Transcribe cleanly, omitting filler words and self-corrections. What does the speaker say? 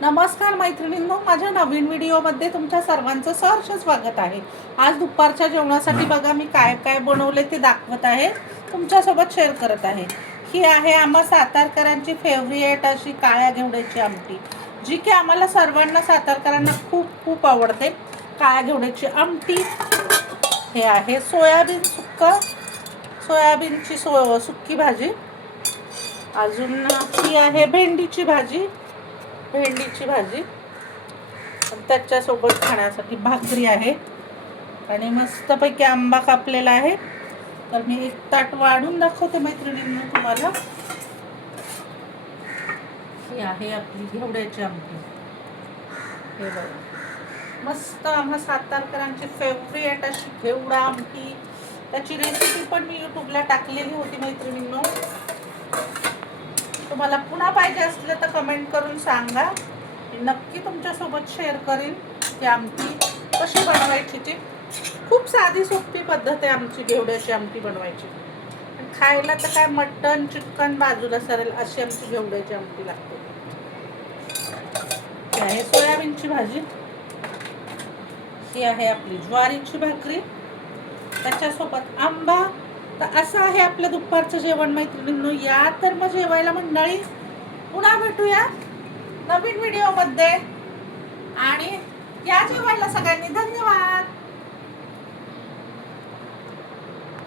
नमस्कार मैत्रिणींनो, माझ्या नवीन व्हिडिओमध्ये तुमच्या सर्वांचं सहर्ष स्वागत आहे। आज दुपारच्या जेवणासाठी बघा मी काय काय बनवले ते दाखवत आहे, तुमच्यासोबत शेअर करत आहे। ही आहे आम्हा सातारकरांची फेवरेट अशी काळ्या घेवड्याची आमटी, जी की आम्हाला सर्वांना सातारकरांना खूप खूप आवडते। काळ्या घेवड्याची आमटी। हे आहे सोयाबीन सुक्का, सोयाबीनची सुक्की भाजी। अजून ही आहे भेंडीची भाजी, भेंडीची भाजी। त्याच्यासोबत खाण्यासाठी भाकरी आहे आणि मस्तपैकी आंबा कापलेला आहे। तर मी एक ताट वाढून दाखवते मैत्रिणींना तुम्हाला। ही आहे आपली घेवड्याची आमटी। हे बघा, मस्त आम्हा सातारकरांची फेवरेट अशी घेवडा आमटी। त्याची रेसिपी पण मी यूट्यूबला टाकलेली होती मैत्रिणींनो, तुम्हाला पुन्हा पाहिजे असलं तर कमेंट करून सांगा, मी नक्की तुमच्यासोबत शेअर करेन की आमटी कशी बनवायची। ती खूप साधी सोपी पद्धत आहे आमची घेवड्याची आमटी बनवायची। खायला तर काय मटन चिकन बाजूला सरेल अशी आमची घेवड्याची आमटी लागते। ही आहे सोयाबीनची भाजी, ही आहे आपली ज्वारीची भाकरी, त्याच्यासोबत आंबा। तर असं आहे आपलं दुपारचं जेवण मैत्रिणींनो। या तर मग जेवायला मंडळी, पुन्हा भेटूया नवीन व्हिडिओमध्ये आणि या जेवायला सगळ्यांनी। धन्यवाद।